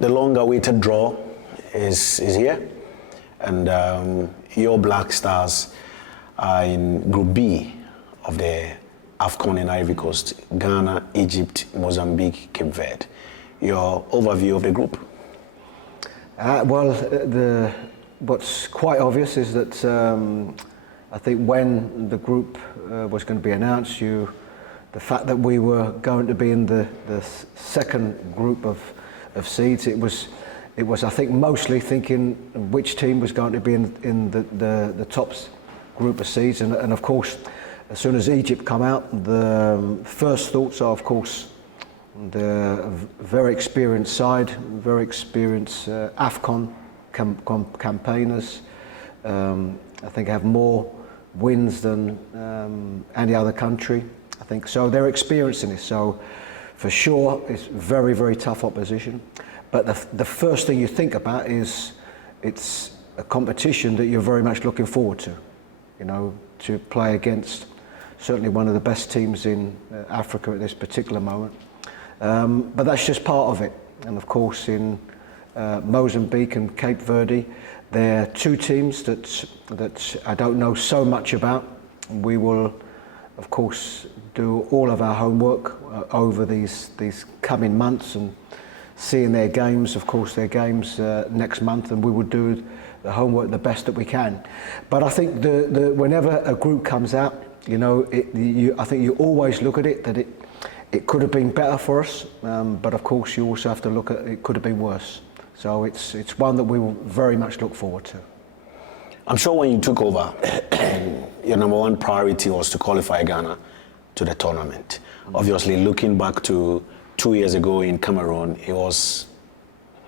the long-awaited draw is here, and your Black Stars are in Group B of the Afcon in Ivory Coast: Ghana, Egypt, Mozambique, Cape Verde. Your overview of the group? What's quite obvious is that I think when the group was going to be announced, the fact that we were going to be in the second group of seeds, it was I think mostly thinking which team was going to be in the top group of seeds, and of course, as soon as Egypt come out, the first thoughts are, of course, the very experienced side, very experienced Afcon campaigners. I think have more wins than any other country. I think so. They're experiencing this, so for sure it's very, very tough opposition. But the first thing you think about is it's a competition that you're very much looking forward to. You know, to play against certainly one of the best teams in Africa at this particular moment. But that's just part of it. And of course, in Mozambique and Cape Verde, they're two teams that I don't know so much about. We will, of course, do all of our homework over these coming months and seeing their games. Of course, their games next month, and we will do the homework the best that we can. But I think whenever a group comes out, you know, I think you always look at it that it could have been better for us, but of course you also have to look at it could have been worse. So it's one that we will very much look forward to. I'm sure when you took over, your number one priority was to qualify Ghana to the tournament. Obviously, looking back to 2 years ago in Cameroon, it was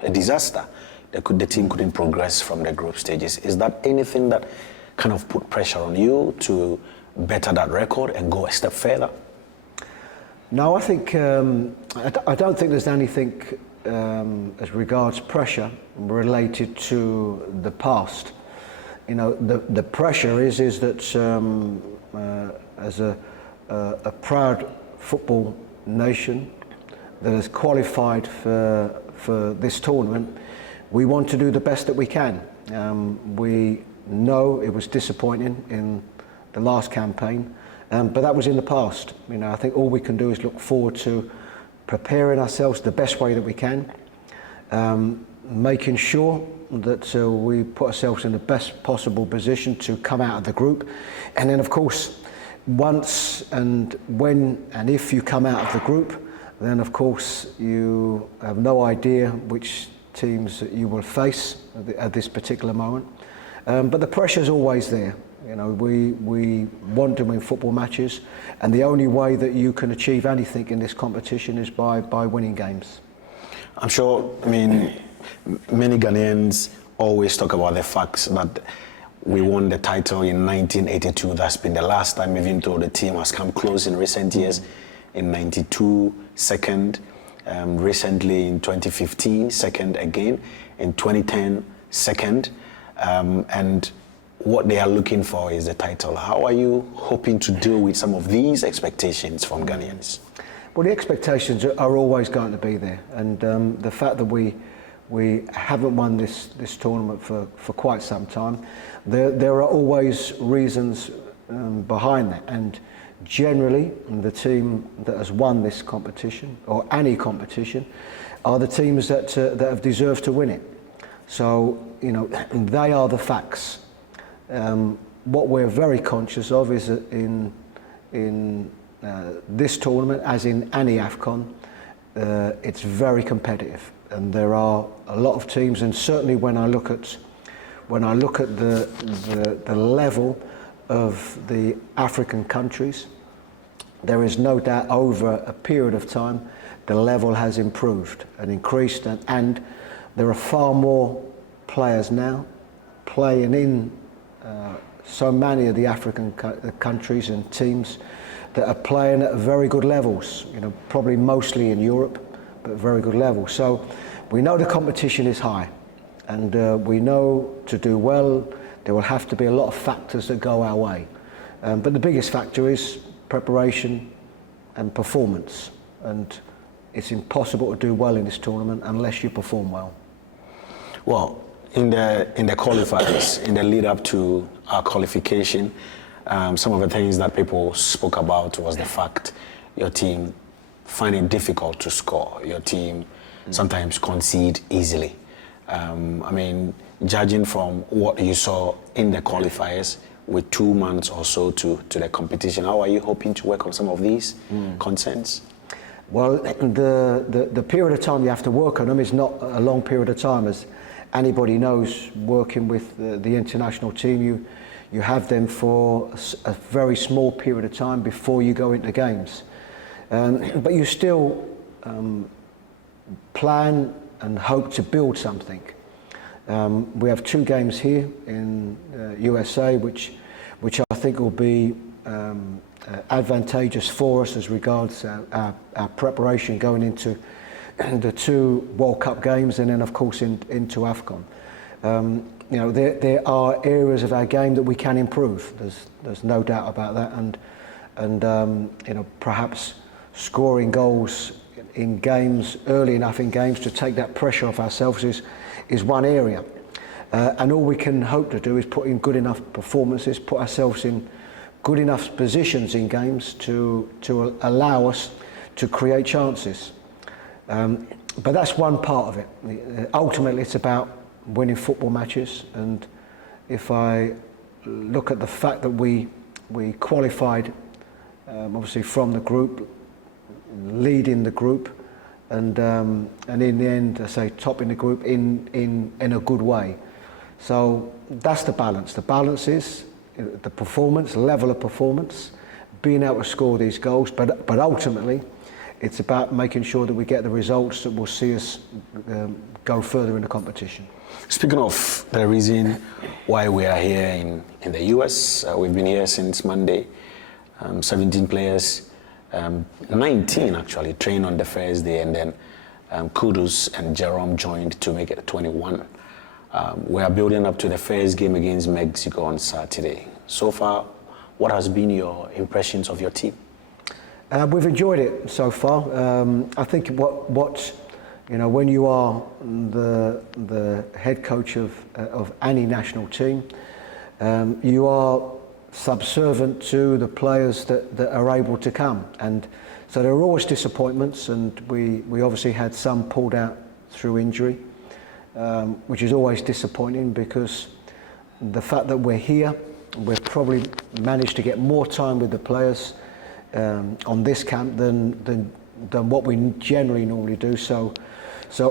a disaster. The team couldn't progress from the group stages. Is that anything that kind of put pressure on you to better that record and go a step further? No, I think I don't think there's anything as regards pressure related to the past. You know, the pressure is that as a proud football nation that has qualified for this tournament, we want to do the best that we can. We know it was disappointing in the last campaign, but that was in the past. You know, I think all we can do is look forward to preparing ourselves the best way that we can, making sure that we put ourselves in the best possible position to come out of the group, and then of course, once and when and if you come out of the group, then of course you have no idea which teams that you will face at this particular moment. But the pressure is always there. You know, we want to win football matches, and the only way that you can achieve anything in this competition is by winning games. I'm sure, I mean, many Ghanaians always talk about the fact that we won the title in 1982. That's been the last time, even though the team has come close in recent years. In 92, second. Recently in 2015, second again. In 2010, second. And what they are looking for is the title. How are you hoping to deal with some of these expectations from Ghanaians? Well, the expectations are always going to be there, and the fact that we haven't won this tournament for quite some time, there are always reasons behind that, and generally the team that has won this competition, or any competition, are the teams that have deserved to win it. So, you know, they are the facts. What we're very conscious of is that in this tournament, as in any Afcon, it's very competitive, and there are a lot of teams. And certainly, when I look at the level of the African countries, there is no doubt over a period of time the level has improved and increased, and there are far more players now playing in so many of the African countries and teams that are playing at very good levels, you know, probably mostly in Europe, but very good levels. So we know the competition is high, and we know to do well there will have to be a lot of factors that go our way. But the biggest factor is preparation and performance, and it's impossible to do well in this tournament unless you perform well. Well, in the qualifiers, in the lead up to our qualification, some of the things that people spoke about was the fact your team find it difficult to score. Your team sometimes concede easily. I mean, judging from what you saw in the qualifiers with 2 months or so to the competition, how are you hoping to work on some of these concerns? Well, the period of time you have to work on them is not a long period of time, as anybody knows. Working with the international team, you have them for a very small period of time before you go into games, but you still plan and hope to build something. We have 2 games here in USA, which I think will be advantageous for us as regards our preparation going into the 2 World Cup games, and then of course into Afcon. You know, there are areas of our game that we can improve. There's no doubt about that, and you know, perhaps scoring goals in games early enough in games to take that pressure off ourselves is one area. And all we can hope to do is put in good enough performances, put ourselves in good enough positions in games to allow us to create chances. But that's one part of it. Ultimately, it's about winning football matches. And if I look at the fact that we qualified, obviously from the group, leading the group, and in the end, I say top in the group in a good way. So that's the balance. The balance is the performance, level of performance, being able to score these goals, but ultimately it's about making sure that we get the results that will see us go further in the competition. Speaking of the reason why we are here in the US, we've been here since Monday. 17 players, 19 actually trained on the first day, and then Kudus and Jerome joined to make it 21. We are building up to the first game against Mexico on Saturday. So far, what has been your impressions of your team? We've enjoyed it so far. I think what you know, when you are the head coach of any national team, you are subservient to the players that are able to come, and so there are always disappointments, and we obviously had some pulled out through injury, which is always disappointing, because the fact that we're here, we've probably managed to get more time with the players on this camp than what we generally normally do. So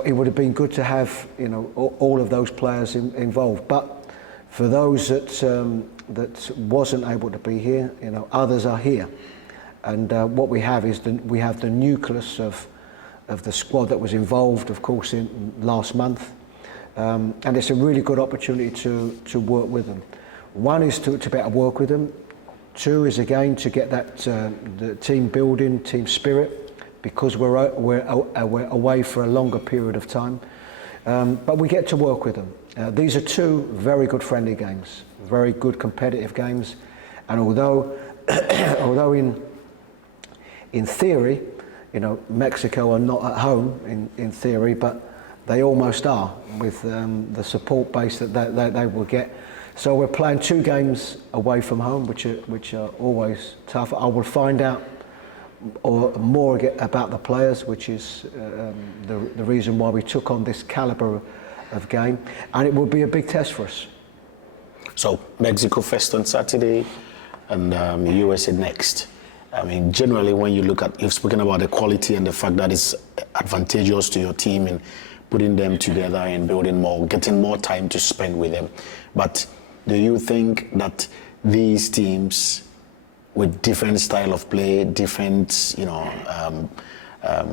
it would have been good to have, you know, all of those players involved. But for those that wasn't able to be here, you know, others are here, and what we have is we have the nucleus of the squad that was involved, of course, in last month, and it's a really good opportunity to work with them. One is to be able to work with them. 2 is again to get that the team building, team spirit, because we're away for a longer period of time, but we get to work with them. These are 2 very good friendly games, very good competitive games, and although in theory, you know, Mexico are not at home in theory, but they almost are with the support base that they will get. So we're playing 2 games away from home, which are always tough. I will find out more about the players, which is the reason why we took on this calibre of game, and it will be a big test for us. So Mexico first on Saturday, and USA next. I mean, generally, when you look at, you've spoken about the quality and the fact that it's advantageous to your team in putting them together and building more, getting more time to spend with them. But do you think that these teams with different style of play, different, you know,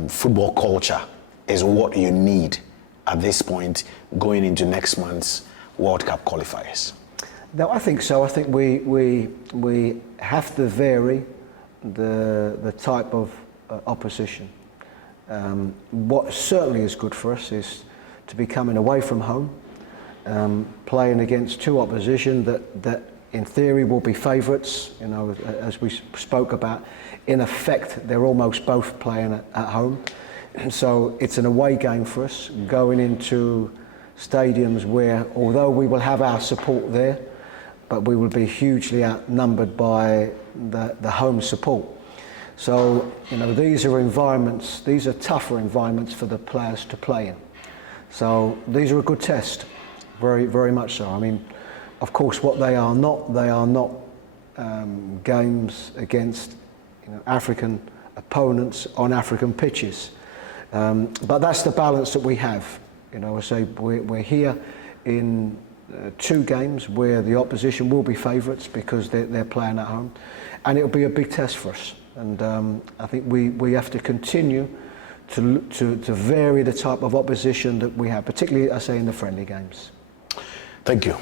football culture is what you need at this point going into next month's World Cup qualifiers? No, I think so. I think we have to vary the type of opposition. What certainly is good for us is to be coming away from home, playing against 2 opposition that in theory will be favourites. You know, as we spoke about, in effect they're almost both playing at home. So it's an away game for us, going into stadiums where, although we will have our support there, but we will be hugely outnumbered by the home support. So, these are environments, these are tougher environments for the players to play in. So these are a good test, very, very much so. I mean, of course, what they are not games against African opponents on African pitches. But that's the balance that we have. I say we're here in 2 games where the opposition will be favourites because they're playing at home, and it'll be a big test for us. And I think we have to continue to vary the type of opposition that we have, particularly, I say, in the friendly games. Thank you.